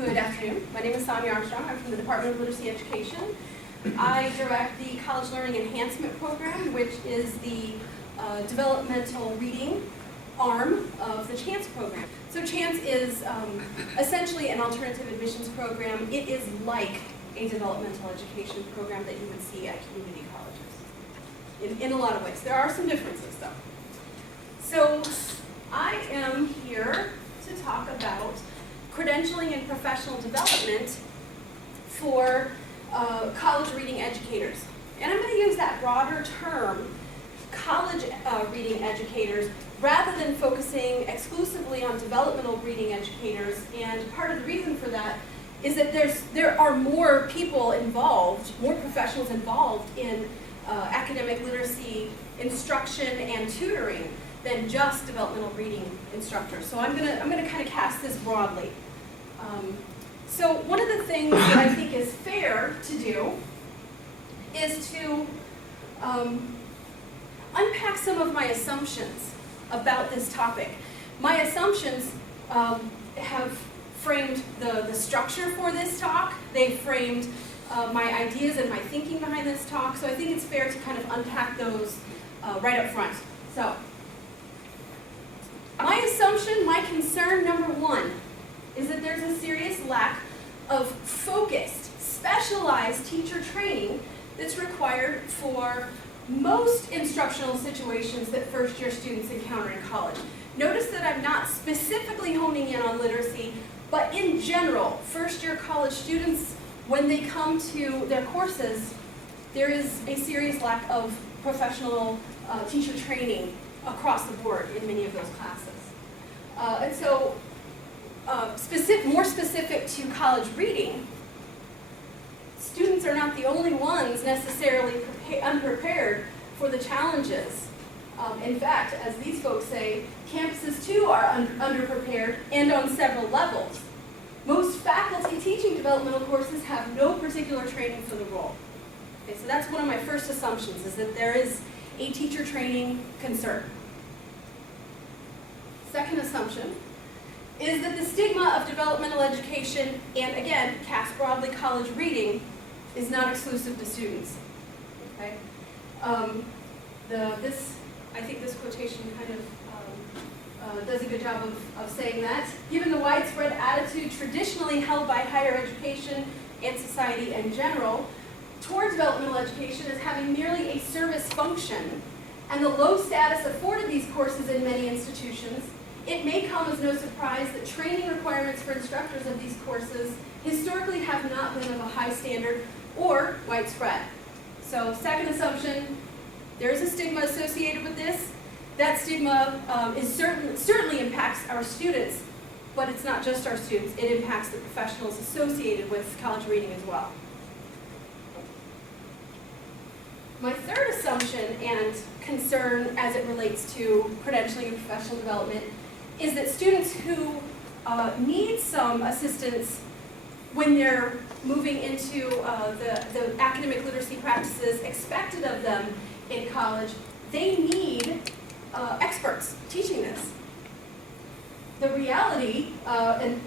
Good afternoon. My name is Sonya Armstrong. I'm from the Department of Literacy Education. I direct the College Learning Enhancement Program, which is the developmental reading arm of the CHANCE program. So CHANCE is essentially an alternative admissions program. It is like a developmental education program that you would see at community colleges in a lot of ways. There are some differences though. So I am here to talk about credentialing and professional development for college reading educators. And I'm going to use that broader term, college reading educators, rather than focusing exclusively on developmental reading educators. And part of the reason for that is that there are more people involved, more professionals involved in academic literacy instruction and tutoring than just developmental reading instructors. So I'm gonna kind of cast this broadly. So one of the things that I think is fair to do is to unpack some of my assumptions about this topic. My assumptions have framed the structure for this talk. They've framed my ideas and my thinking behind this talk. So I think it's fair to kind of unpack those right up front. So my assumption, my concern number one, is that there's a serious lack of focused, specialized teacher training that's required for most instructional situations that first-year students encounter in college. Notice that I'm not specifically honing in on literacy, but in general, first-year college students, when they come to their courses, there is a serious lack of professional teacher training across the board in many of those classes. And so, more specific to college reading, students are not the only ones necessarily unprepared for the challenges. In fact, as these folks say, campuses too are underprepared and on several levels. Most faculty teaching developmental courses have no particular training for the role. Okay, so that's one of my first assumptions, is that there is a teacher training concern. Second assumption is that the stigma of developmental education, and again, cast broadly college reading, is not exclusive to students. Okay? I think this quotation kind of does a good job of saying that. Given the widespread attitude traditionally held by higher education and society in general towards developmental education as having merely a service function, and the low status afforded these courses in many institutions, it may come as no surprise that training requirements for instructors of these courses historically have not been of a high standard or widespread. So, second assumption, there is a stigma associated with this. That stigma certainly impacts our students, but it's not just our students. It impacts the professionals associated with college reading as well. My third assumption and concern as it relates to credentialing and professional development is that students who need some assistance when they're moving into the academic literacy practices expected of them in college, they need experts teaching this. The reality, and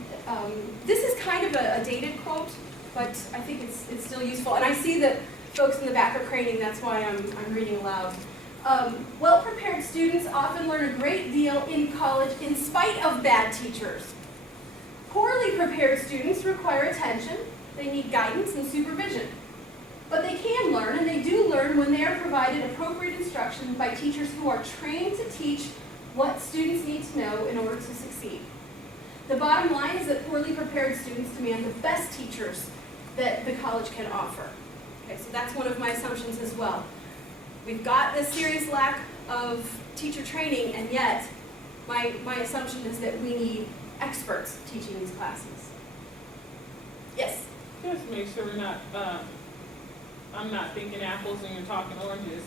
this is kind of a dated quote, but I think it's still useful. And I see that folks in the back are craning, that's why I'm reading aloud. Well-prepared students often learn a great deal in college in spite of bad teachers. Poorly prepared students require attention, they need guidance and supervision. But they can learn, and they do learn when they are provided appropriate instruction by teachers who are trained to teach what students need to know in order to succeed. The bottom line is that poorly prepared students demand the best teachers that the college can offer. Okay, so that's one of my assumptions as well. We've got this serious lack of teacher training, and yet my assumption is that we need experts teaching these classes. Yes? Just to make sure we're not, I'm not thinking apples and you're talking oranges.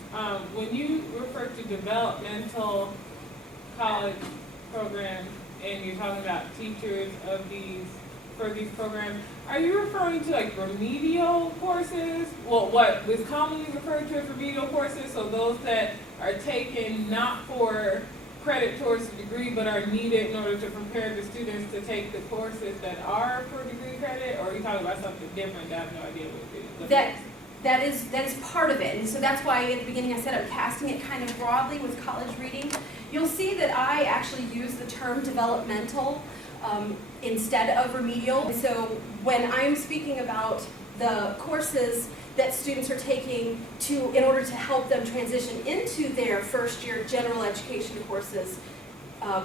When you refer to developmental college programs and you're talking about teachers for these programs, are you referring to like remedial courses? Well, what is commonly referred to as remedial courses, so those that are taken not for credit towards the degree but are needed in order to prepare the students to take the courses that are for degree credit, or are you talking about something different that I have no idea what it is? That is part of it, and so that's why at the beginning I said I'm casting it kind of broadly with college reading. You'll see that I actually use the term developmental instead of remedial. So when I'm speaking about the courses that students are taking in order to help them transition into their first year general education courses,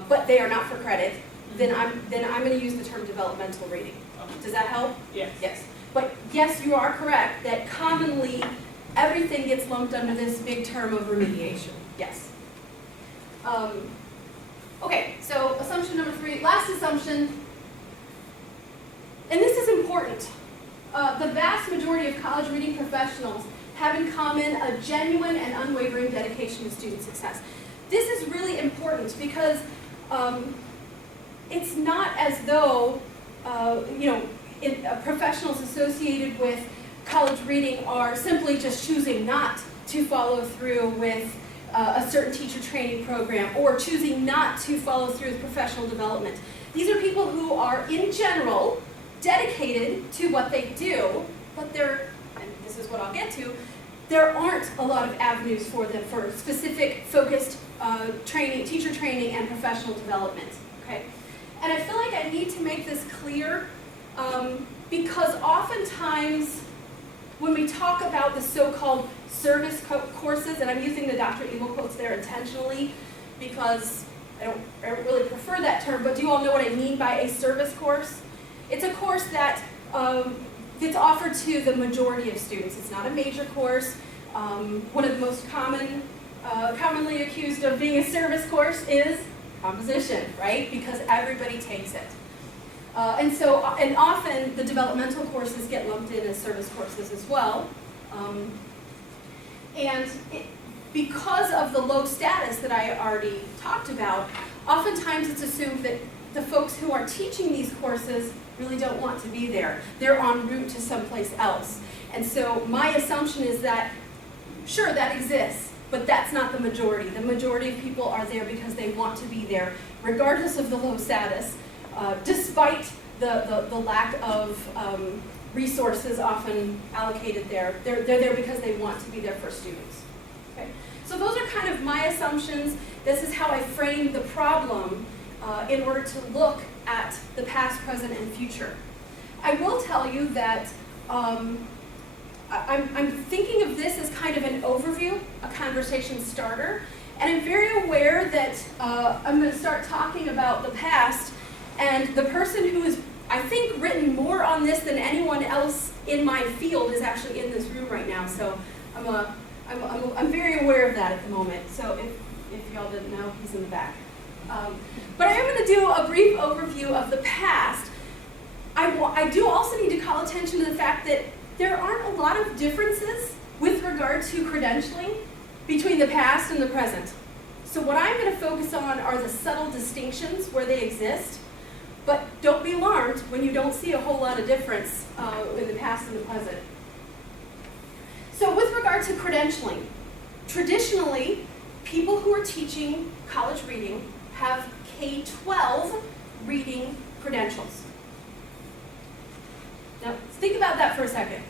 but they are not for credit, then I'm going to use the term developmental reading. Does that help? Yes. Yes. But yes, you are correct that commonly everything gets lumped under this big term of remediation. Yes. Okay, so assumption number 3, last assumption, and this is important. The vast majority of college reading professionals have in common a genuine and unwavering dedication to student success. This is really important because it's not as though, professionals associated with college reading are simply just choosing not to follow through with a certain teacher training program or choosing not to follow through with professional development. These are people who are, in general, dedicated to what they do, but and this is what I'll get to, there aren't a lot of avenues for them for specific focused training, teacher training, and professional development. Okay? And I feel like I need to make this clear because oftentimes when we talk about the so-called service courses, and I'm using the Dr. Evil quotes there intentionally because I don't really prefer that term, but do you all know what I mean by a service course? It's a course that it's offered to the majority of students. It's not a major course. One of the most commonly accused of being a service course is composition, right? Because everybody takes it. And often the developmental courses get lumped in as service courses as well. Because of the low status that I already talked about, oftentimes it's assumed that the folks who are teaching these courses really don't want to be there. They're en route to someplace else. And so my assumption is that, sure, that exists, but that's not the majority. The majority of people are there because they want to be there, regardless of the low status, despite the lack of resources often allocated there. They're there because they want to be there for students. Okay? So those are kind of my assumptions. This is how I frame the problem in order to look at the past, present, and future. I will tell you that I'm thinking of this as kind of an overview, a conversation starter, and I'm very aware that I'm going to start talking about the past, and the person who has, I think, written more on this than anyone else in my field is actually in this room right now, so I'm very aware of that at the moment, so if y'all didn't know, he's in the back. But I am going to do a brief overview of the past. I do also need to call attention to the fact that there aren't a lot of differences with regard to credentialing between the past and the present. So what I'm going to focus on are the subtle distinctions where they exist, but don't be alarmed when you don't see a whole lot of difference in the past and the present. So with regard to credentialing, traditionally, people who are teaching college reading have K-12 reading credentials. Now, think about that for a second.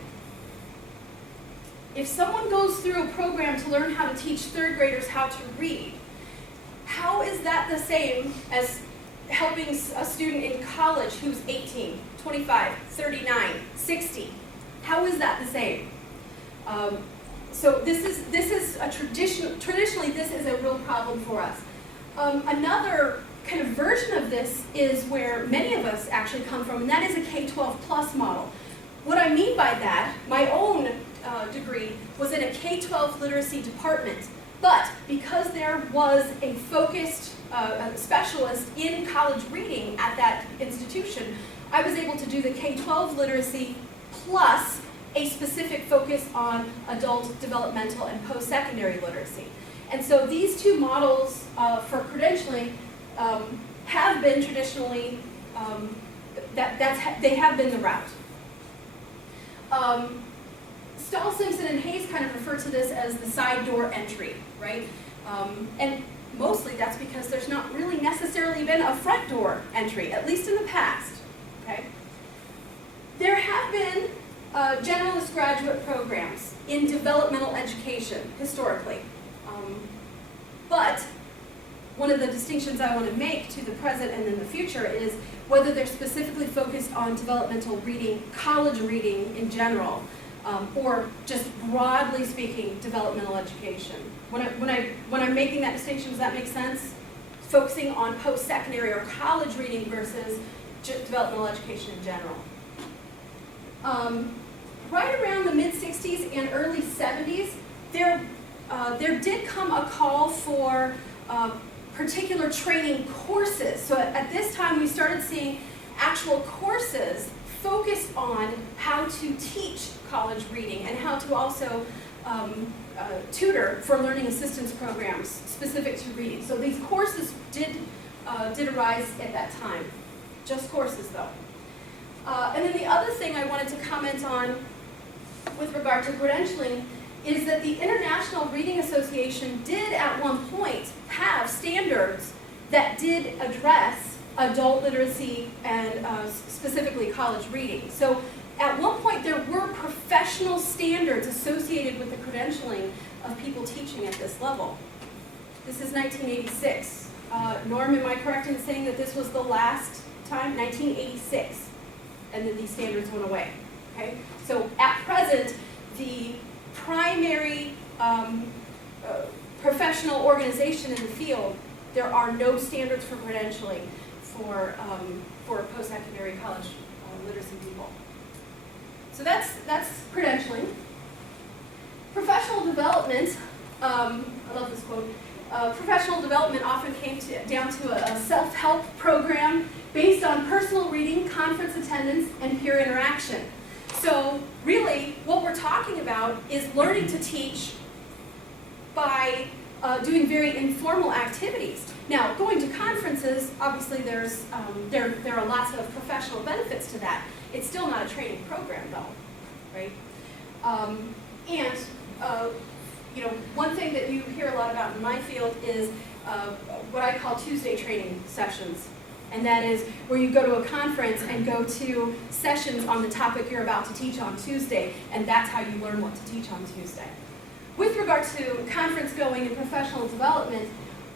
If someone goes through a program to learn how to teach third graders how to read, how is that the same as helping a student in college who's 18, 25, 39, 60? How is that the same? So this is a traditionally this is a real problem for us. Another kind of version of this is where many of us actually come from, and that is a K-12 plus model. What I mean by that, my own degree was in a K-12 literacy department, but because there was a focused specialist in college reading at that institution, I was able to do the K-12 literacy plus a specific focus on adult developmental and post-secondary literacy. And so these two models for credentialing have been traditionally, they have been the route. Stahl, Simpson, and Hayes kind of refer to this as the side door entry, right? And mostly that's because there's not really necessarily been a front door entry, at least in the past, okay? There have been generalist graduate programs in developmental education historically. But one of the distinctions I want to make to the present and in the future is whether they're specifically focused on developmental reading, college reading in general, or just broadly speaking, developmental education. When I'm making that distinction, does that make sense? Focusing on post-secondary or college reading versus developmental education in general. Right around the mid-60s and early 70s, there did come a call for particular training courses. So at this time, we started seeing actual courses focused on how to teach college reading and how to also tutor for learning assistance programs specific to reading. So these courses did arise at that time. Just courses, though. And then the other thing I wanted to comment on with regard to credentialing is that the International Reading Association did at one point have standards that did address adult literacy and specifically college reading. So at one point there were professional standards associated with the credentialing of people teaching at this level. This is 1986. Norm, am I correct in saying that this was the last time? 1986. And then these standards went away. Okay? So at present, the primary professional organization in the field, there are no standards for credentialing for post-secondary college literacy people. So that's credentialing. Professional development, I love this quote, professional development often came down to a self-help program based on personal reading, conference attendance, and peer interaction. So really, what we're talking about is learning to teach by doing very informal activities. Now, going to conferences, obviously there are lots of professional benefits to that. It's still not a training program, though, right? One thing that you hear a lot about in my field is what I call Tuesday training sessions. And that is where you go to a conference and go to sessions on the topic you're about to teach on Tuesday, and that's how you learn what to teach on Tuesday. With regard to conference going and professional development,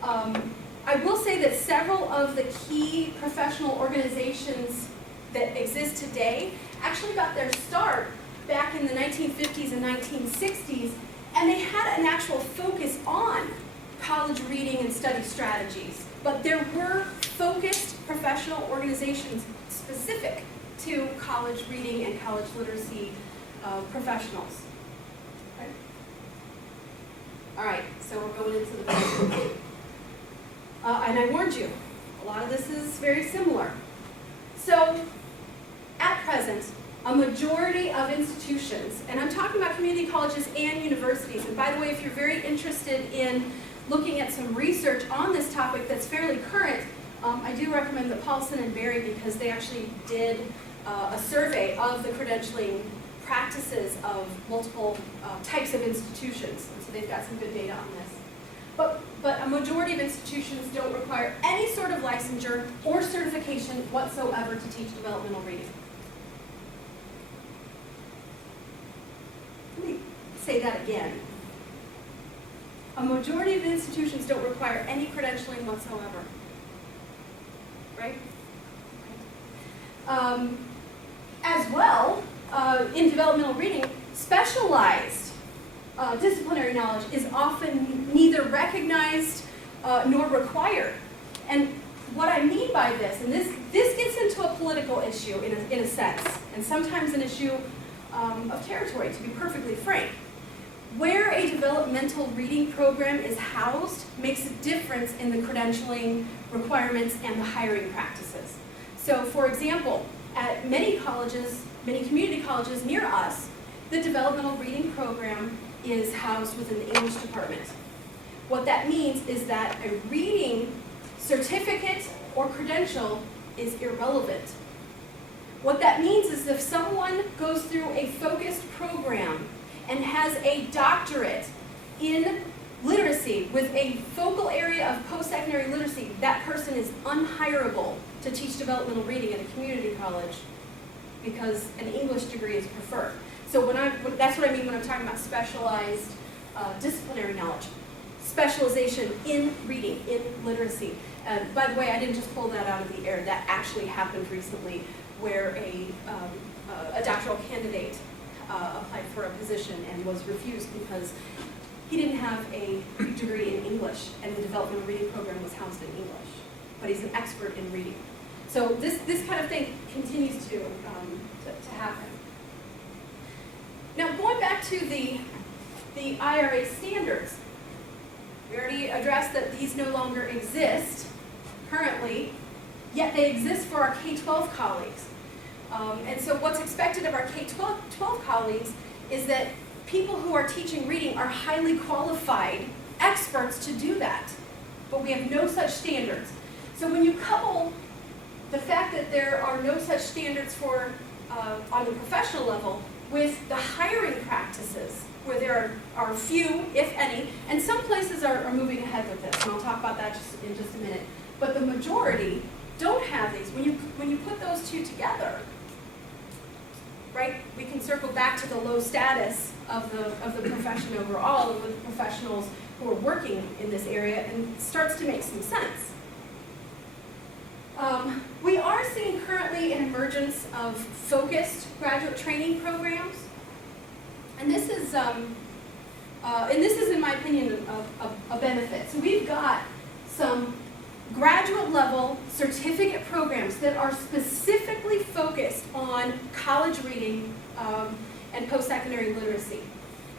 I will say that several of the key professional organizations that exist today actually got their start back in the 1950s and 1960s, and they had an actual focus on college reading and study strategies. But there were focused professional organizations specific to college reading and college literacy professionals. Okay. All right, so we're going into the basics. And I warned you, a lot of this is very similar. So, at present, a majority of institutions, and I'm talking about community colleges and universities, and by the way, if you're very interested in looking at some research on this topic that's fairly current, I do recommend the Paulson and Berry, because they actually did a survey of the credentialing practices of multiple types of institutions, and so they've got some good data on this. But a majority of institutions don't require any sort of licensure or certification whatsoever to teach developmental reading. Let me say that again. A majority of institutions don't require any credentialing whatsoever. Right? As well, in developmental reading, specialized disciplinary knowledge is often neither recognized nor required. And what I mean by this, and this gets into a political issue in a sense, and sometimes an issue of territory, to be perfectly frank. Where a developmental reading program is housed makes a difference in the credentialing requirements and the hiring practices. So, for example, at many colleges, many community colleges near us, the developmental reading program is housed within the English department. What that means is that a reading certificate or credential is irrelevant. What that means is if someone goes through a focused program and has a doctorate in literacy with a focal area of post-secondary literacy, that person is unhireable to teach developmental reading at a community college because an English degree is preferred. So that's what I mean when I'm talking about specialized disciplinary knowledge. Specialization in reading, in literacy. By the way, I didn't just pull that out of the air. That actually happened recently where a doctoral candidate applied for a position and was refused because he didn't have a degree in English and the developmental reading program was housed in English. But he's an expert in reading. So this kind of thing continues to happen. Now going back to the IRA standards, we already addressed that these no longer exist currently, yet they exist for our K-12 colleagues. And so what's expected of our K-12 colleagues is that people who are teaching reading are highly qualified experts to do that, but we have no such standards. So when you couple the fact that there are no such standards for on the professional level with the hiring practices, where there are few, if any, and some places are moving ahead with this, and I'll talk about that in just a minute, but the majority don't have these. When you put those two together, right, we can circle back to the low status of the profession overall and with the professionals who are working in this area, and it starts to make some sense. We are seeing currently an emergence of focused graduate training programs, and this is in my opinion a benefit. So we've got some graduate level certificate programs that are specifically focused on college reading and post-secondary literacy.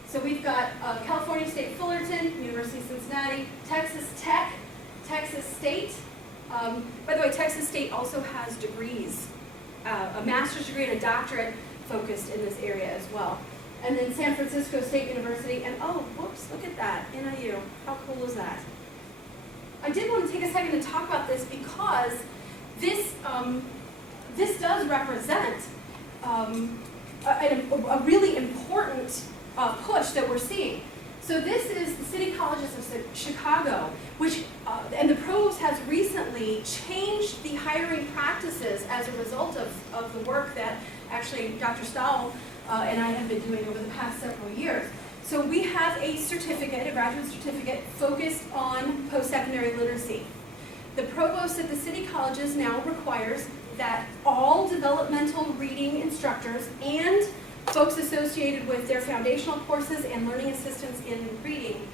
So we've got California State Fullerton, University of Cincinnati, Texas Tech, Texas State. By the way, Texas State also has degrees, a master's degree and a doctorate focused in this area as well. And then San Francisco State University, and oh, whoops, look at that, NIU. How cool is that? I did want to take a second to talk about this because this does represent a really important push that we're seeing. So this is the City Colleges of Chicago, which, and the provost has recently changed the hiring practices as a result of the work that actually Dr. Stahl and I have been doing over the past several years. So we have a certificate, a graduate certificate, focused on post-secondary literacy. The provost at the city colleges now requires that all developmental reading instructors and folks associated with their foundational courses and learning assistance in reading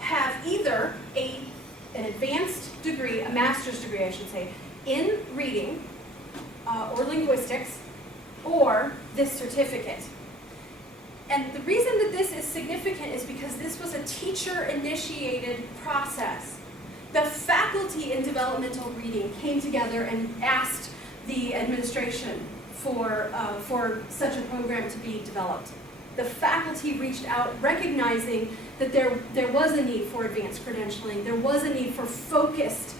have either an advanced degree, a master's degree I should say, in reading or linguistics, or this certificate. And the reason that this is significant is because this was a teacher-initiated process. The faculty in developmental reading came together and asked the administration for such a program to be developed. The faculty reached out recognizing that there was a need for advanced credentialing, there was a need for focused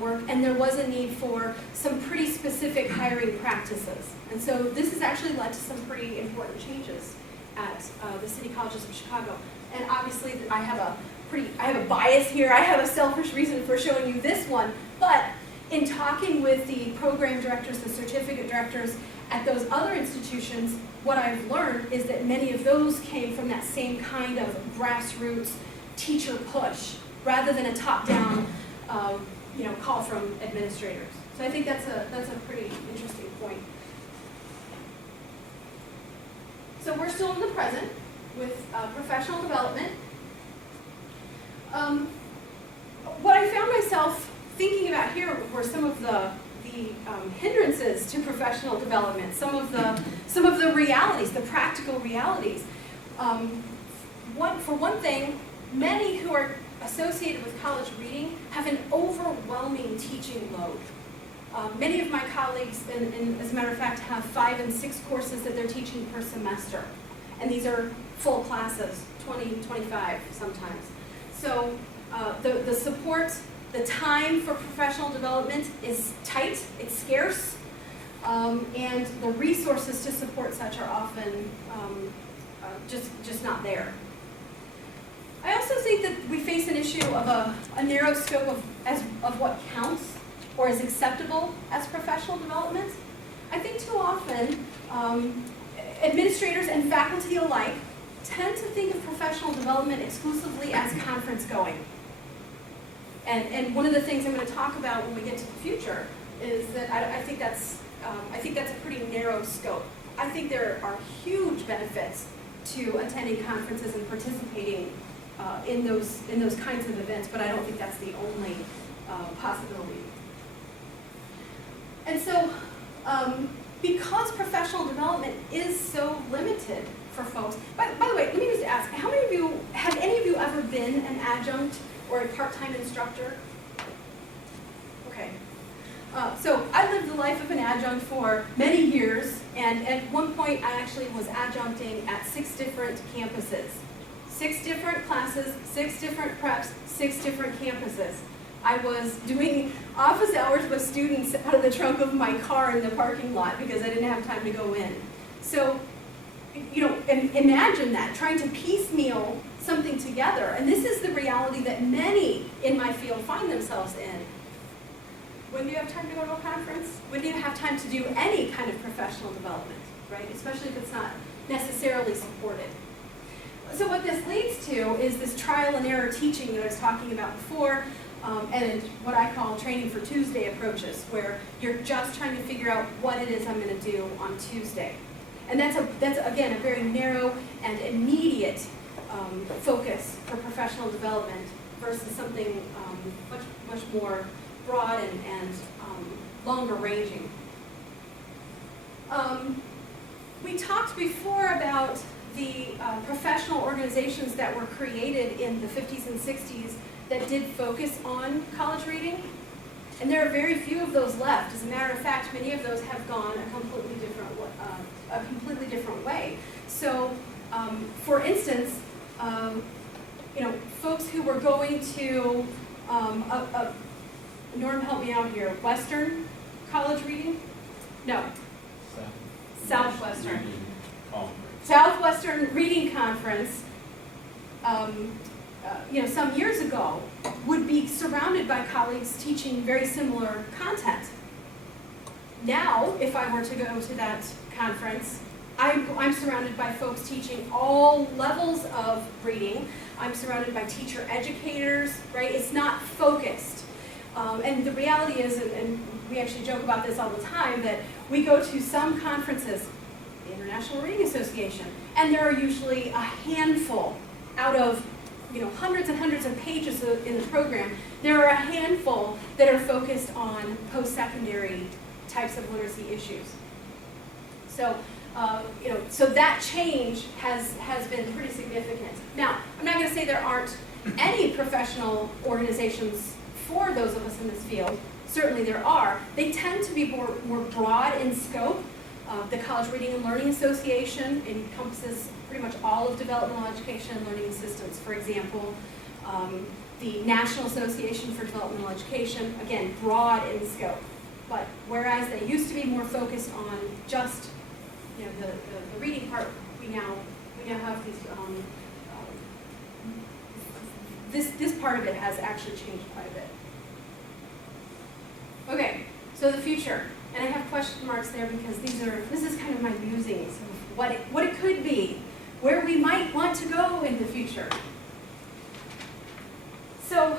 work, and there was a need for some pretty specific hiring practices. And so this has actually led to some pretty important changes at the City Colleges of Chicago. And obviously I have a bias here, I have a selfish reason for showing you this one, but in talking with the program directors, the certificate directors at those other institutions, what I've learned is that many of those came from that same kind of grassroots teacher push, rather than a top-down call from administrators. So I think that's a pretty interesting point. So we're still in the present with professional development. What I found myself thinking about here were some of the hindrances to professional development, some of the realities, the practical realities. For one thing, many who are associated with college reading have an overwhelming teaching load. Many of my colleagues, and as a matter of fact, have 5 and 6 courses that they're teaching per semester. And these are full classes, 20, 25 sometimes. So the support, the time for professional development is tight, it's scarce, and the resources to support such are often just not there. I also think that we face an issue of a narrow scope of what counts or is acceptable as professional development. I think too often administrators and faculty alike tend to think of professional development exclusively as conference going. And one of the things I'm going to talk about when we get to the future is that I think that's a pretty narrow scope. I think there are huge benefits to attending conferences and participating in those kinds of events, but I don't think that's the only possibility. And so, because professional development is so limited for folks, by the way, let me just ask, have any of you ever been an adjunct or a part-time instructor? Okay. So I lived the life of an adjunct for many years, and at one point I actually was adjuncting at 6 different campuses. 6 different classes, 6 different preps, 6 different campuses. I was doing office hours with students out of the trunk of my car in the parking lot because I didn't have time to go in. So, imagine that, trying to piecemeal something together. And this is the reality that many in my field find themselves in. When do you have time to go to a conference? When do you have time to do any kind of professional development, right? Especially if it's not necessarily supported. So what this leads to is this trial and error teaching that I was talking about before, and what I call training for Tuesday approaches, where you're just trying to figure out what it is I'm going to do on Tuesday. And that's again, a very narrow and immediate focus for professional development versus something much more broad and longer ranging. We talked before about the professional organizations that were created in the 50s and 60s that did focus on college reading, and there are very few of those left. As a matter of fact, many of those have gone a completely different way. So, for instance, folks who were going to Norm, help me out here. Western college reading? No. Southwestern. Southwestern Reading Conference, some years ago, would be surrounded by colleagues teaching very similar content. Now, if I were to go to that conference, I'm surrounded by folks teaching all levels of reading. I'm surrounded by teacher educators, right? It's not focused. And the reality is, and we actually joke about this all the time, that we go to some conferences, the International Reading Association, and there are usually a handful out of hundreds and hundreds of pages in the program. There are a handful that are focused on post-secondary types of literacy issues. So, so that change has been pretty significant. Now, I'm not going to say there aren't any professional organizations for those of us in this field. Certainly there are. They tend to be more broad in scope. The College Reading and Learning Association encompasses pretty much all of developmental education and learning assistance, for example. The National Association for Developmental Education, again, broad in scope. But whereas they used to be more focused on just the reading part, we now have these this part of it has actually changed quite a bit. Okay, so the future, and I have question marks there because this is kind of my musings of what it could be, where we might want to go in the future. So,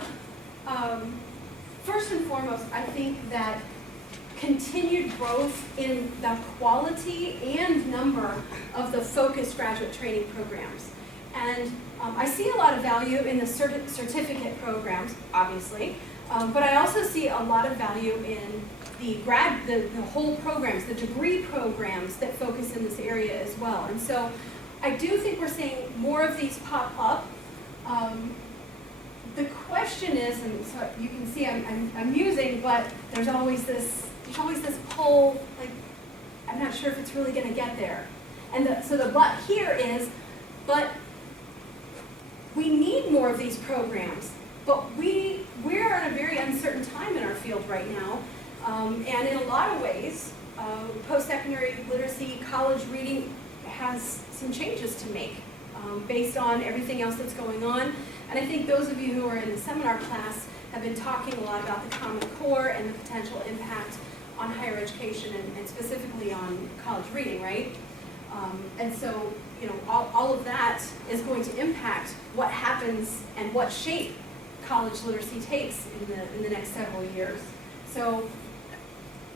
first and foremost, I think that continued growth in the quality and number of the focused graduate training programs. And I see a lot of value in the certificate programs, obviously, but I also see a lot of value in the whole programs, the degree programs that focus in this area as well. And so I do think we're seeing more of these pop up. The question is, and so you can see I'm musing, but there's always this pull, like, I'm not sure if it's really going to get there. And so the but here is, but we need more of these programs, but we're in a very uncertain time in our field right now, and in a lot of ways, post-secondary literacy, college reading has some changes to make. based on everything else that's going on. And I think those of you who are in the seminar class have been talking a lot about the Common Core and the potential impact on higher education and specifically on college reading, right? And so, you know, all of that is going to impact what happens and what shape college literacy takes in the next several years. So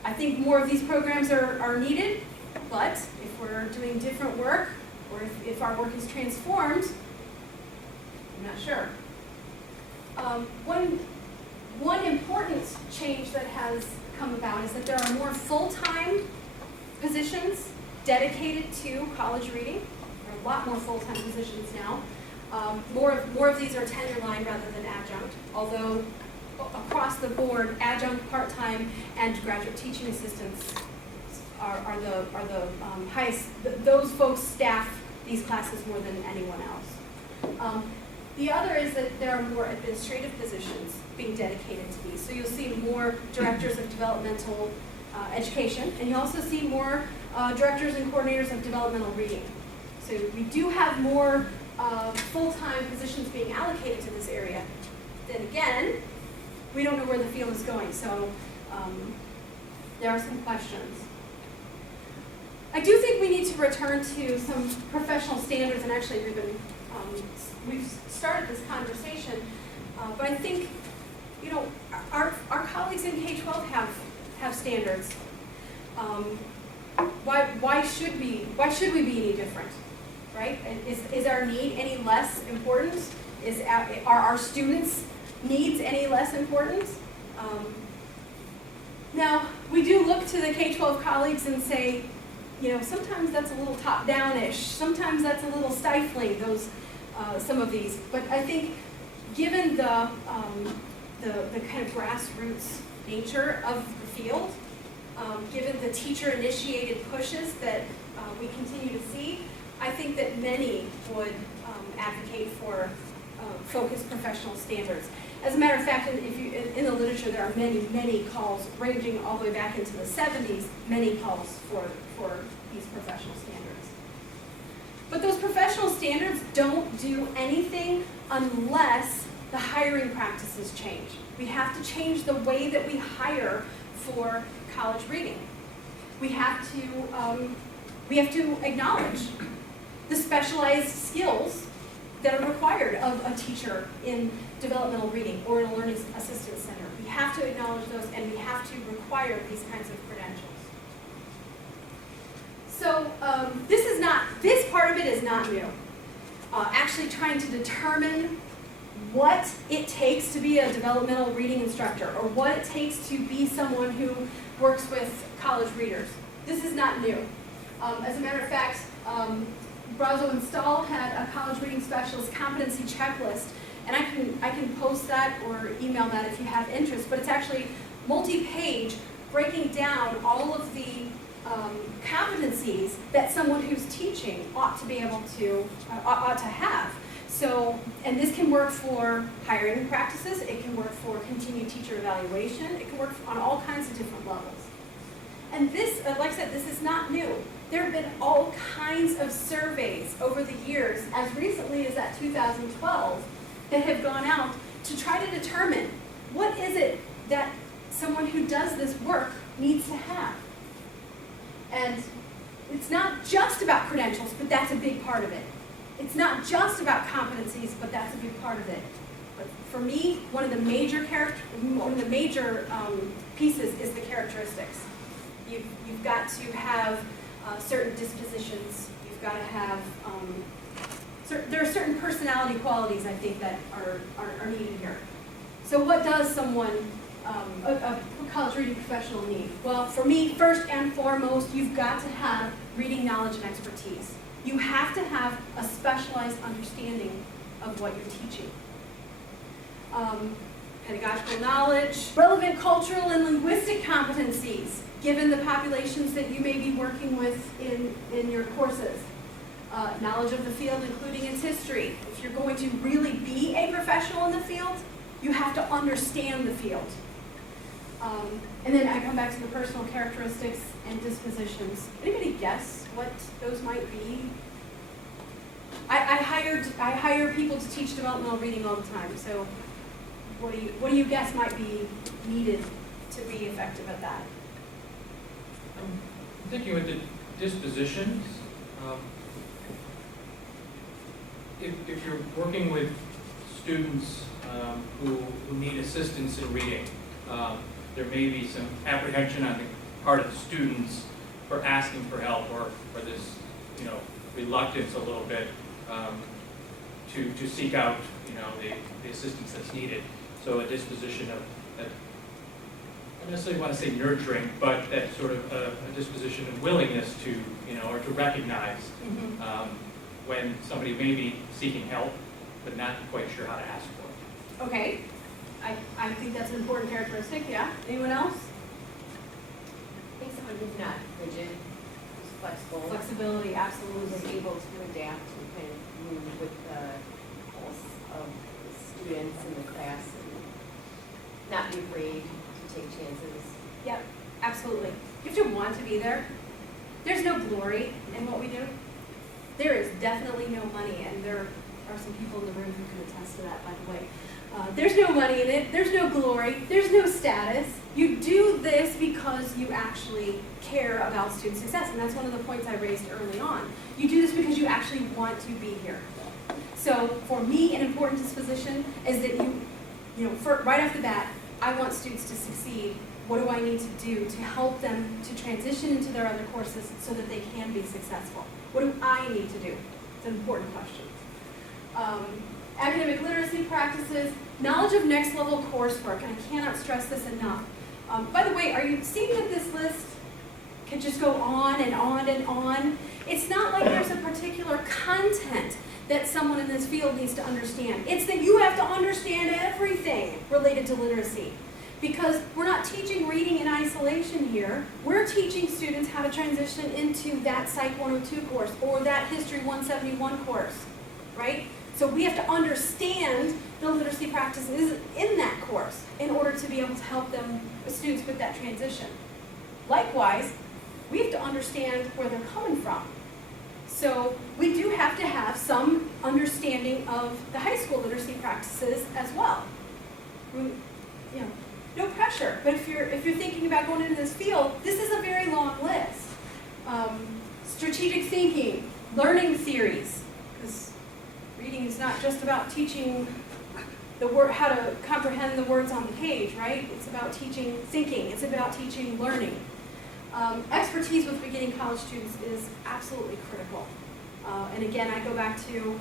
I think more of these programs are needed, but if we're doing different work, or if our work is transformed, I'm not sure. One important change that has come about is that there are more full-time positions dedicated to college reading. There are a lot more full-time positions now. More of these are tenure line rather than adjunct, although across the board, adjunct, part-time, and graduate teaching assistants are the highest. Those folks staff these classes more than anyone else. The other is that there are more administrative positions being dedicated to these. So you'll see more directors of developmental education, and you'll also see more directors and coordinators of developmental reading. So we do have more full-time positions being allocated to this area. Then again, we don't know where the field is going, so there are some questions. I do think we need to return to some professional standards, and actually we've started this conversation, but I think, you know, our colleagues in K-12 have standards. Why should we be any different, right? Is our need any less important? Are our students' needs any less important? Now, we do look to the K-12 colleagues and say, you know, sometimes that's a little top-down-ish, sometimes that's a little stifling, some of these. But I think given the kind of grassroots nature of the field, given the teacher-initiated pushes that we continue to see, I think that many would advocate for focused professional standards. As a matter of fact, in the literature, there are many calls, ranging all the way back into the 70s, many calls for these professional standards. But those professional standards don't do anything unless the hiring practices change. We have to change the way that we hire for college reading. We have to acknowledge the specialized skills that are required of a teacher in developmental reading or in a learning assistance center. We have to acknowledge those, and we have to require these kinds of credentials. So this part of it is not new. Actually trying to determine what it takes to be a developmental reading instructor, or what it takes to be someone who works with college readers. This is not new. As a matter of fact, Brazo and Stahl had a college reading specialist competency checklist, and I can post that or email that if you have interest, but it's actually multi-page, breaking down all of the competencies that someone who's teaching ought to be able to, ought to have. So, and this can work for hiring practices, it can work for continued teacher evaluation, it can work on all kinds of different levels. And this, like I said, this is not new. There have been all kinds of surveys over the years, as recently as that 2012, that have gone out to try to determine what is it that someone who does this work needs to have. And it's not just about credentials, but that's a big part of it. It's not just about competencies, but that's a big part of it. But for me, one of the major pieces is the characteristics. You've got to have certain dispositions. You've got to have there are certain personality qualities, I think, that are needed here. So what does someone, a college reading professional, need? Well, for me, first and foremost, you've got to have reading knowledge and expertise. You have to have a specialized understanding of what you're teaching. Pedagogical knowledge, relevant cultural and linguistic competencies, given the populations that you may be working with in your courses. Knowledge of the field, including its history. If you're going to really be a professional in the field, you have to understand the field. And then I come back to the personal characteristics and dispositions. Anybody guess what those might be? I hire people to teach developmental reading all the time, so what do you guess might be needed to be effective at that? I'm thinking with the dispositions, if you're working with students who need assistance in reading, there may be some apprehension on the part of the students for asking for help, or for this, reluctance a little bit to seek out, the assistance that's needed. So a disposition of that, I don't necessarily want to say nurturing, but that sort of a disposition and willingness to, or to recognize when somebody may be seeking help, but not quite sure how to ask for it. Okay, I think that's an important characteristic, yeah. Anyone else? I think someone who's not rigid, who's flexible, Flexibility, who's absolutely. able to adapt and kind of move with the pulse of the students in the class and not be afraid to take chances. Yep, absolutely. You have to want to be there. There's no glory in what we do. There is definitely no money, and there are some people in the room who can attest to that, by the way. There's no money in it, there's no glory, there's no status. You do this because you actually care about student success, and that's one of the points I raised early on. You do this because you actually want to be here. So for me, an important disposition is that right off the bat, I want students to succeed. What do I need to do to help them to transition into their other courses so that they can be successful? What do I need to do? It's an important question. Academic literacy practices, knowledge of next level coursework, and I cannot stress this enough. By the way, are you seeing that this list can just go on and on and on? It's not like there's a particular content that someone in this field needs to understand. It's that you have to understand everything related to literacy. Because we're not teaching reading in isolation here. We're teaching students how to transition into that Psych 102 course or that History 171 course, right? So we have to understand the literacy practices in that course in order to be able to help them, students, with that transition. Likewise, we have to understand where they're coming from. So we do have to have some understanding of the high school literacy practices as well. No pressure, but if you're thinking about going into this field, this is a very long list. Strategic thinking, learning theories, because reading is not just about teaching how to comprehend the words on the page, right? It's about teaching thinking. It's about teaching learning. Expertise with beginning college students is absolutely critical. And again, I go back to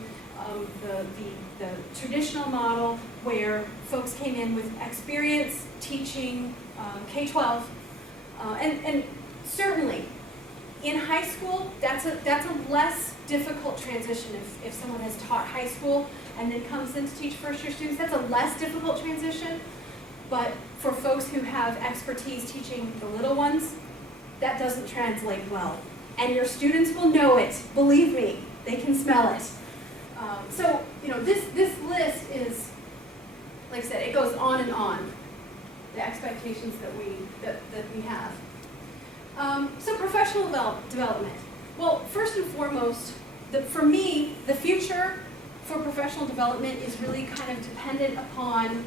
the traditional model where folks came in with experience teaching K-12, and certainly in high school, that's a less difficult transition. If someone has taught high school and then comes in to teach first-year students, that's a less difficult transition. But for folks who have expertise teaching the little ones, that doesn't translate well. And your students will know it. Believe me, they can smell it. So this list is, like I said, it goes on and on. The expectations that we have. So professional development. Well, first and foremost, for me, the future for professional development is really kind of dependent upon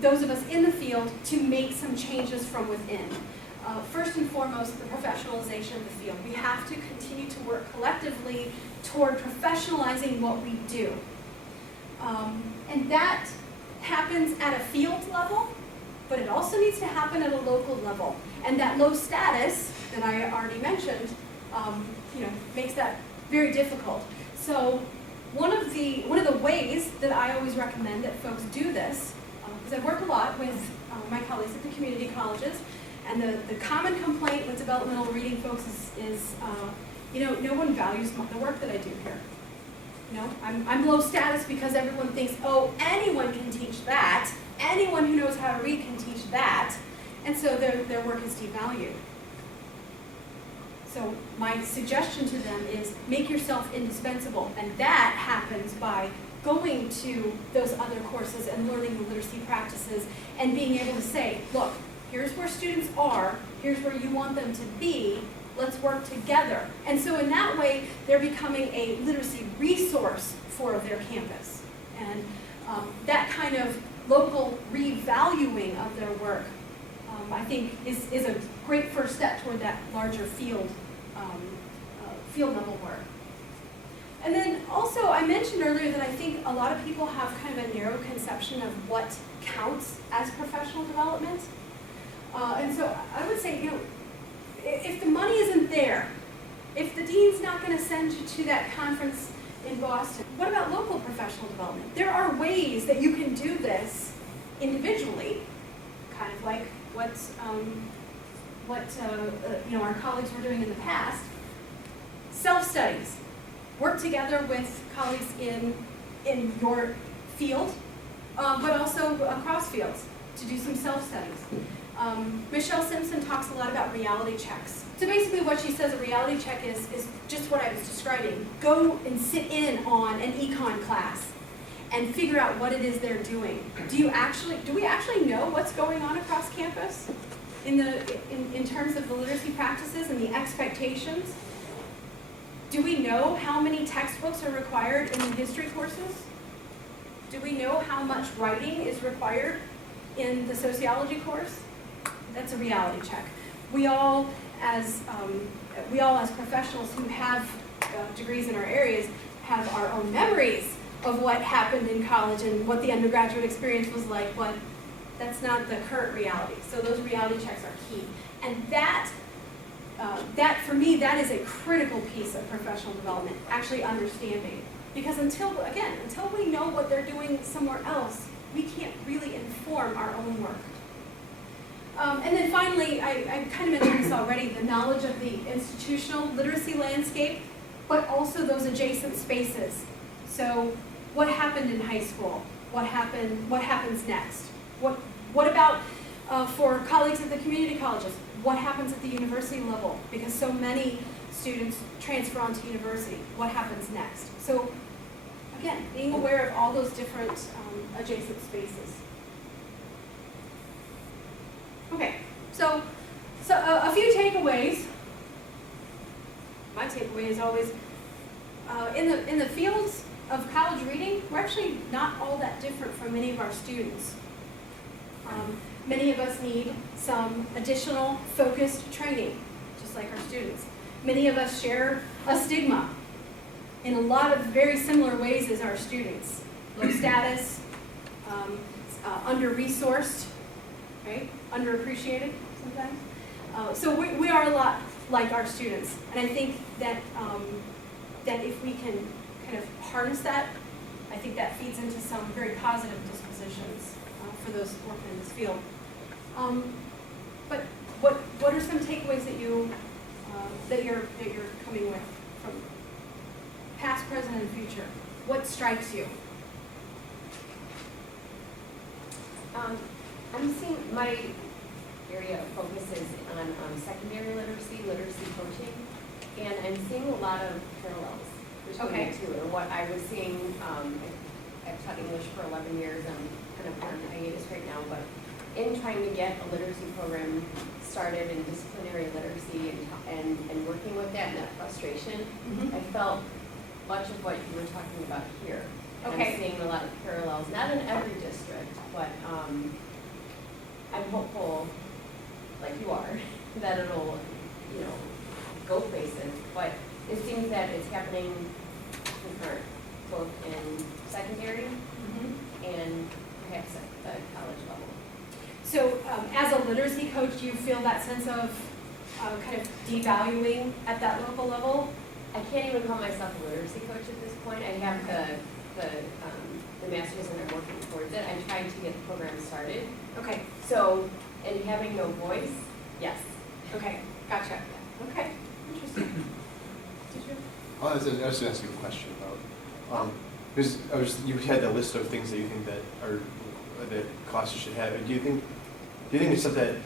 those of us in the field to make some changes from within. First and foremost, the professionalization of the field. We have to continue to work collectively toward professionalizing what we do. And that happens at a field level, but it also needs to happen at a local level. And that low status that I already mentioned, makes that very difficult. So one of the ways that I always recommend that folks do this, because I work a lot with my colleagues at the community colleges, and the common complaint with developmental reading folks is no one values the work that I do here. I'm low status because everyone thinks, oh, anyone can teach that. Anyone who knows how to read can teach that. And so their work is devalued. So my suggestion to them is make yourself indispensable. And that happens by going to those other courses and learning the literacy practices and being able to say, look, here's where students are, here's where you want them to be, Let's work together. And so in that way, they're becoming a literacy resource for their campus. And that kind of local revaluing of their work, I think, is a great first step toward that larger field level work. And then also, I mentioned earlier that I think a lot of people have kind of a narrow conception of what counts as professional development. And so I would say, if the money isn't there, if the dean's not going to send you to that conference in Boston, what about local professional development? There are ways that you can do this individually, kind of like what our colleagues were doing in the past. Self-studies. Work together with colleagues in your field, but also across fields to do some self-studies. Michelle Simpson talks a lot about reality checks. So basically what she says a reality check is just what I was describing. Go and sit in on an econ class and figure out what it is they're doing. Do we actually know what's going on across campus in terms of the literacy practices and the expectations? Do we know how many textbooks are required in the history courses? Do we know how much writing is required in the sociology course? That's a reality check. We all as professionals who have degrees in our areas have our own memories of what happened in college and what the undergraduate experience was like, but that's not the current reality. So those reality checks are key. And that for me, that is a critical piece of professional development, actually understanding. Because until we know what they're doing somewhere else, we can't really inform our own work. And then finally, I kind of mentioned this already, the knowledge of the institutional literacy landscape, but also those adjacent spaces. So what happened in high school? What happens next? What about for colleagues at the community colleges? What happens at the university level? Because so many students transfer on to university. What happens next? So again, being aware of all those different adjacent spaces. Okay, so a few takeaways. My takeaway is always, in the fields of college reading, we're actually not all that different from many of our students. Many of us need some additional focused training, just like our students. Many of us share a stigma in a lot of very similar ways as our students. Low status, under-resourced, right? Underappreciated sometimes. So we are a lot like our students. And I think that, that if we can kind of harness that, I think that feeds into some very positive dispositions for those working in this field. But what are some takeaways that you're coming with from past, present, and future? What strikes you? I'm seeing my area of focus is on secondary literacy coaching, and I'm seeing a lot of parallels between the two. And what I was seeing, I've taught English for 11 years. I'm kind of on hiatus right now, but in trying to get a literacy program started in disciplinary literacy and working with that and that frustration, I felt much of what you were talking about here. And I'm seeing a lot of parallels, not in every district, but I'm hopeful, like you are, that it'll, go places. But it seems that it's happening concurrent, both in secondary and perhaps at the college level. So as a literacy coach, do you feel that sense of kind of devaluing at that local level? I can't even call myself a literacy coach at this point. I have the master's and I'm working towards it. I'm trying to get the program started. Okay. So, and having no voice, yes. Okay, gotcha. Okay, interesting. Did you? I was going to ask you a question about, because you had the list of things that you think that classes should have. Do you think it's something that,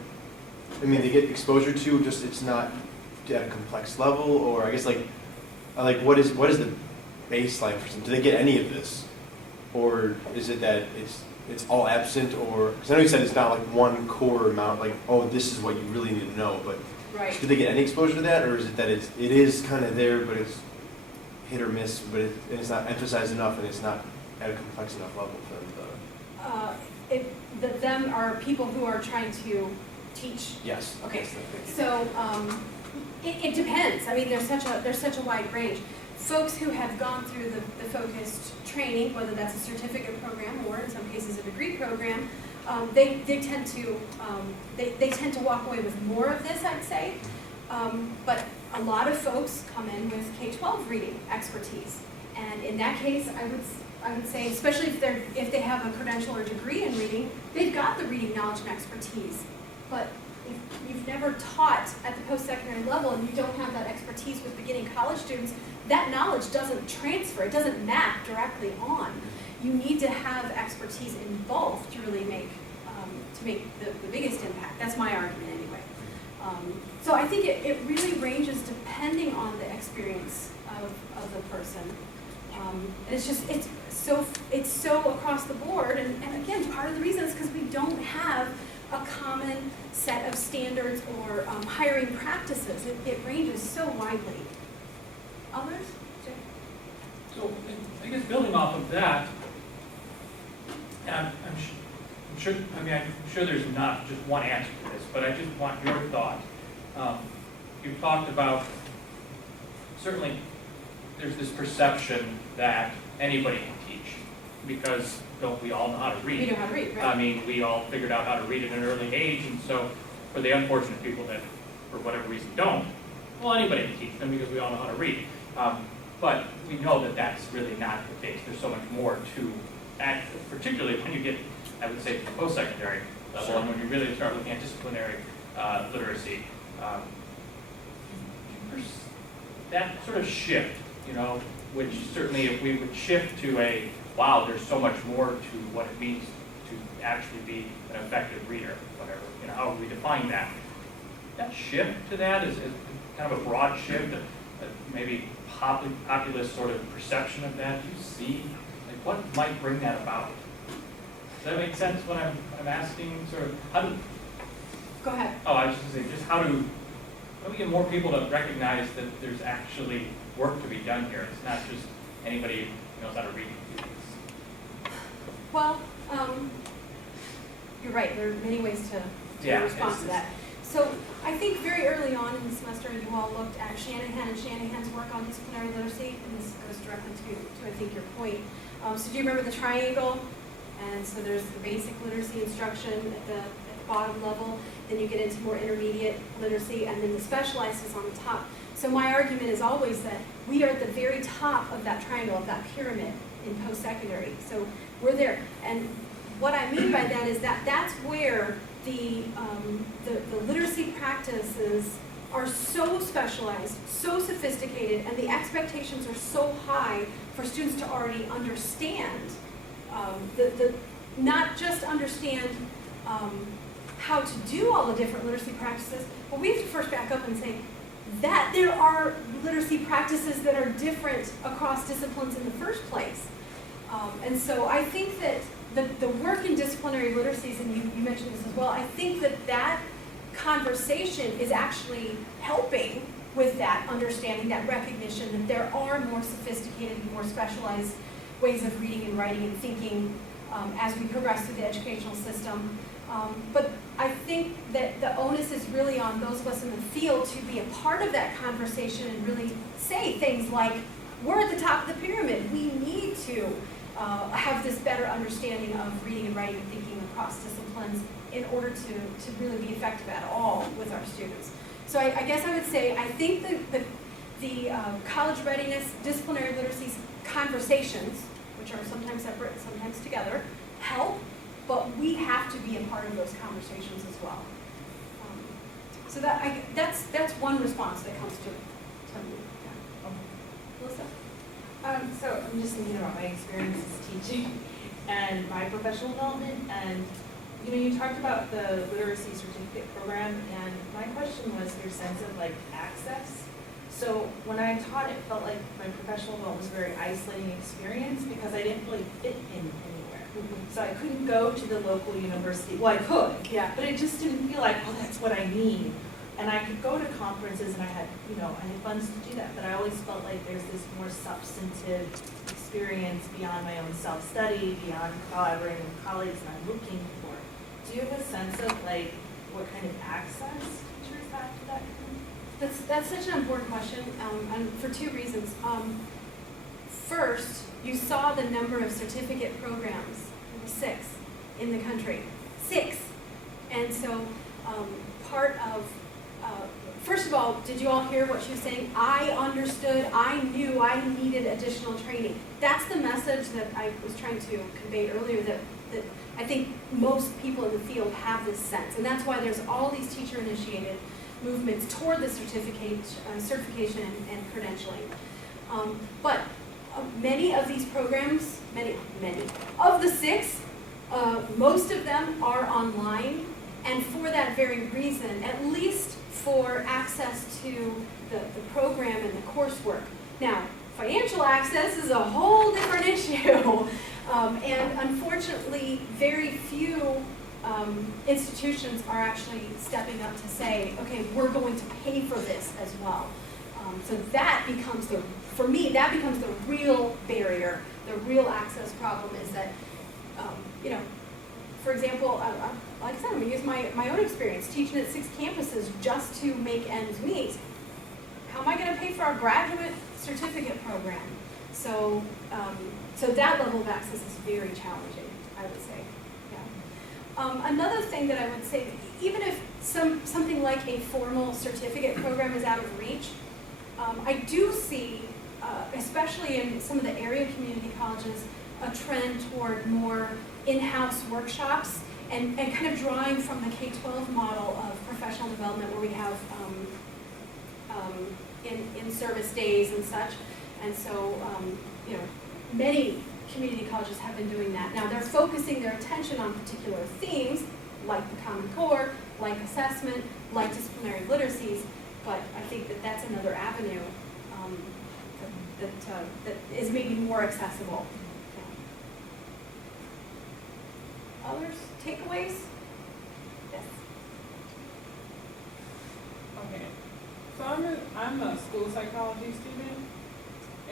they get exposure to, just it's not at a complex level, or I guess like what is the baseline for some? Do they get any of this, or is it that it's all absent? Or because I know you said it's not like one core amount, like this is what you really need to know, but Right. Do they get any exposure to that, or is it that it is kind of there, but it's hit or miss, but it's not emphasized enough, and it's not at a complex enough level for them to? Them are people who are trying to teach. Yes. Okay. Yes, thank you. So it depends. I mean, there's such a wide range. Folks who have gone through the focused training, whether that's a certificate program or in some cases a degree program, they tend to walk away with more of this, I'd say. But a lot of folks come in with K-12 reading expertise, and in that case, I would say, especially if they have a credential or degree in reading, they've got the reading knowledge and expertise. But if you've never taught at the post-secondary level and you don't have that expertise with beginning college students, that knowledge doesn't transfer, it doesn't map directly on. You need to have expertise in both to really make the biggest impact. That's my argument anyway. So I think it really ranges depending on the experience of the person. And it's so across the board, and again, part of the reason is because we don't have a common set of standards or hiring practices. It ranges so widely. Others? Jay? So, I guess building off of that, and I'm sure there's not just one answer to this, but I just want your thought. You've talked about, certainly, there's this perception that anybody can teach, because don't we all know how to read? We know how to read, right? I mean, we all figured out how to read at an early age, and so for the unfortunate people that, for whatever reason, don't, well, anybody can teach them because we all know how to read. But we know that that's really not the case. There's so much more to act, particularly when you get, I would say, to the post-secondary level, Sure. and when you really start looking at disciplinary literacy. That sort of shift, which certainly if we would shift to a, wow, there's so much more to what it means to actually be an effective reader, whatever, how we define that. That shift to that is kind of a broad shift, maybe populist sort of perception of that. Do you see, what might bring that about? Does that make sense when I'm asking, sort of, how do? Go ahead. Oh, I was just going to say, just how do we get more people to recognize that there's actually work to be done here? It's not just anybody who knows how to read. Well, you're right. There are many ways to Yeah, respond to that. So I think very early on in the semester, you all looked at Shanahan and Shanahan's work on disciplinary literacy, and this goes directly to I think, your point. So do you remember the triangle? And so there's the basic literacy instruction at the bottom level, then you get into more intermediate literacy, and then the specialized is on the top. So my argument is always that we are at the very top of that triangle, of that pyramid in post-secondary. So we're there. And what I mean by that is that that's where the literacy practices are so specialized, so sophisticated, and the expectations are so high for students to already understand, not just understand how to do all the different literacy practices, but we have to first back up and say that there are literacy practices that are different across disciplines in the first place. And so I think that the work in disciplinary literacies, and you mentioned this as well, I think that conversation is actually helping with that understanding, that recognition that there are more sophisticated and more specialized ways of reading and writing and thinking as we progress through the educational system. But I think that the onus is really on those of us in the field to be a part of that conversation and really say things like, we're at the top of the pyramid. We need to have this better understanding of reading and writing and thinking across disciplines in order to really be effective at all with our students. So I guess I would say, I think the college readiness, disciplinary literacies conversations, which are sometimes separate, sometimes together, help, but we have to be a part of those conversations as well. So that's one response that comes to me. Yeah. Melissa? So I'm just thinking about my experiences teaching and my professional development, and you talked about the literacy certificate program, and my question was your sense of access. So when I taught, it felt like my professional development was a very isolating experience because I didn't really fit in anywhere. So I couldn't go to the local university. Well, I could, Yeah. but it just didn't feel like, oh, that's what I need. And I could go to conferences and I had funds to do that, but I always felt like there's this more substantive experience beyond my own self-study, beyond collaborating with colleagues that I'm looking for. Do you have a sense of like what kind of access teachers have to that? That's such an important question, and for two reasons. First, you saw the number of certificate programs, 6 in the country, 6. And so part of, first of all, did you all hear what she was saying? I understood, I knew I needed additional training. That's the message that I was trying to convey earlier, that I think most people in the field have this sense. And that's why there's all these teacher-initiated movements toward the certification and credentialing. But many of these programs, many of the 6, most of them are online, and for that very reason, at least for access to the program and the coursework. Now, financial access is a whole different issue, and unfortunately, very few institutions are actually stepping up to say, okay, we're going to pay for this as well. So that becomes for me, that becomes the real barrier. The real access problem is that, for example, like I said, I'm going to use my own experience, teaching at 6 campuses just to make ends meet. How am I going to pay for our graduate certificate program? So, so that level of access is very challenging, I would say. Yeah. Another thing that I would say, even if something like a formal certificate program is out of reach, I do see, especially in some of the area community colleges, a trend toward more in-house workshops and kind of drawing from the K-12 model of professional development, where we have in-service days and such. And so, many community colleges have been doing that. Now they're focusing their attention on particular themes, like the Common Core, like assessment, like disciplinary literacies, but I think that that's another avenue that is maybe more accessible. Yeah. Others, takeaways? Yes. Okay, so I'm a school psychology student,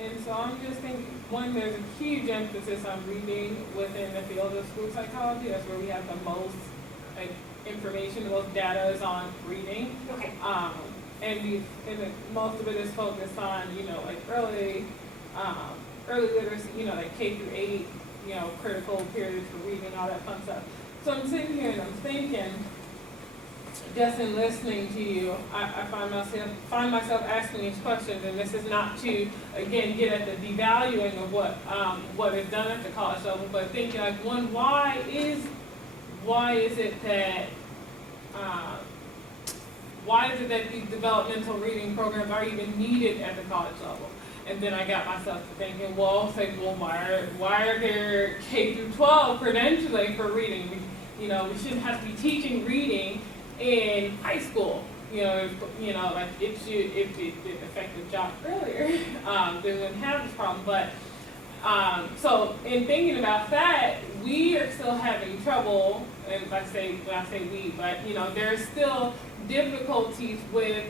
and so I'm just thinking, one, there's a huge emphasis on reading within the field of school psychology. That's where we have the most information, the most data is on reading. Okay. And most of it is focused on, early literacy, like K through 8, critical periods for reading, all that fun stuff. So I'm sitting here and I'm thinking, just in listening to you, I find myself asking these questions, and this is not to, again, get at the devaluing of what is done at the college level, but thinking like, one, why is it that these developmental reading programs are even needed at the college level? And then I got myself to thinking, why are there K through 12 credentialing for reading? We shouldn't have to be teaching reading in high school. Like if it did effective job earlier, then we wouldn't have this problem. But so in thinking about that, we are still having trouble, and when I say we, but there's still difficulties with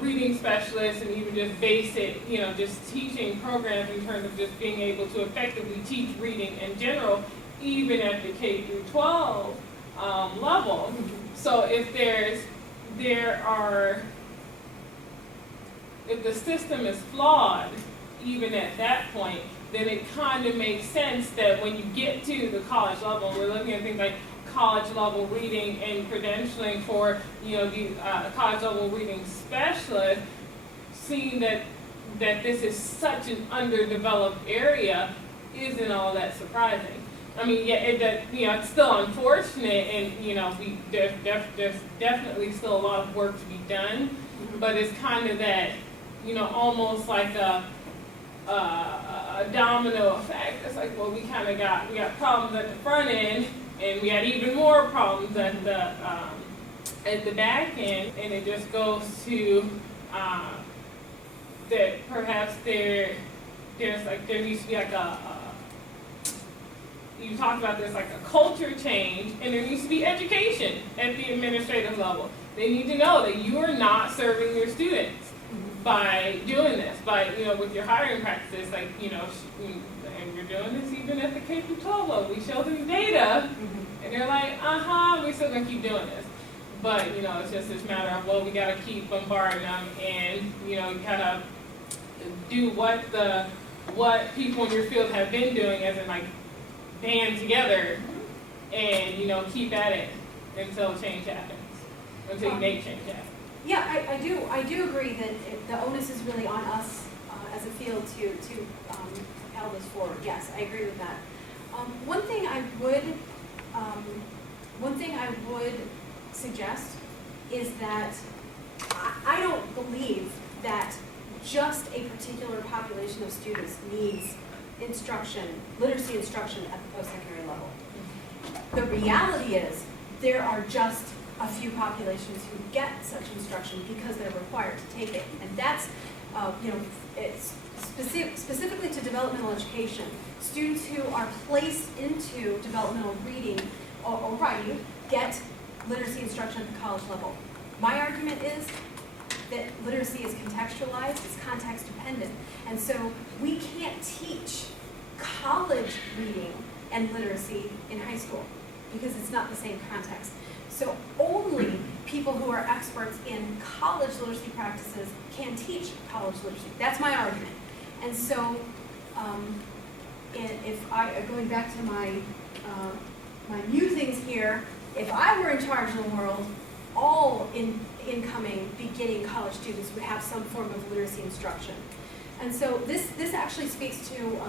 reading specialists and even just basic, just teaching programs in terms of just being able to effectively teach reading in general, even at the K through 12 level. So if the system is flawed, even at that point, then it kind of makes sense that when you get to the college level, we're looking at things like college level reading and credentialing for the college level reading specialist, seeing that this is such an underdeveloped area isn't all that surprising. I mean, yeah, it's still unfortunate, and there's definitely still a lot of work to be done, but it's kind of that almost like a domino effect. It's like, well, we got problems at the front end, and we had even more problems at the back end, and it just goes to that perhaps there needs to be like you talked about this, like a culture change, and there needs to be education at the administrative level. they need to know that you are not serving your students by doing this, by, with your hiring practices, like, and you're doing this even at the K through 12 level. We show them data, and they're like, we're still gonna keep doing this. But, it's just this matter of, well, we gotta keep bombarding them and, kind of do what people in your field have been doing, as in like band together and, keep at it until change happens, until you make change happen. Yeah, I do agree that the onus is really on us as a field to propel this forward. Yes, I agree with that. One thing I would suggest is that I don't believe that just a particular population of students needs instruction, literacy instruction at the post-secondary level. The reality is there are just a few populations who get such instruction because they're required to take it. And that's, it's specifically to developmental education. Students who are placed into developmental reading or writing get literacy instruction at the college level. My argument is that literacy is contextualized, it's context dependent. And so we can't teach college reading and literacy in high school because it's not the same context. So only people who are experts in college literacy practices can teach college literacy. That's my argument. And so, going back to my musings here, if I were in charge of the world, all incoming beginning college students would have some form of literacy instruction. And so this actually speaks to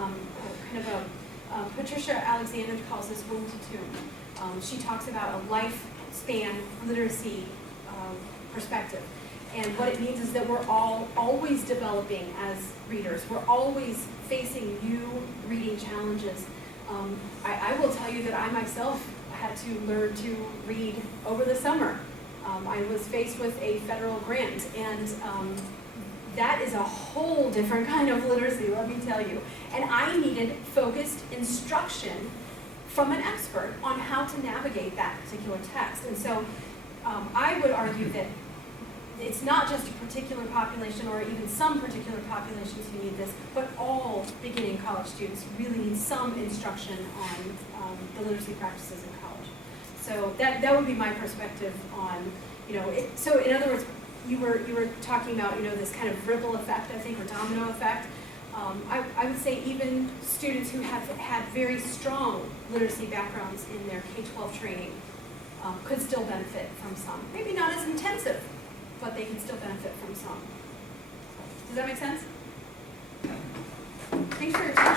Patricia Alexander calls this womb to tomb. She talks about a lifespan literacy perspective. And what it means is that we're all always developing as readers. We're always facing new reading challenges. I will tell you that I myself had to learn to read over the summer. I was faced with a federal grant, and that is a whole different kind of literacy, let me tell you. And I needed focused instruction from an expert on how to navigate that particular text. And so I would argue that it's not just a particular population or even some particular populations who need this, but all beginning college students really need some instruction on the literacy practices in college. So that would be my perspective on, so in other words, you were talking about, this kind of ripple effect, I think, or domino effect. I would say even students who have had very strong literacy backgrounds in their K-12 training could still benefit from some. Maybe not as intensive, but they can still benefit from some. Does that make sense? Thanks for your time.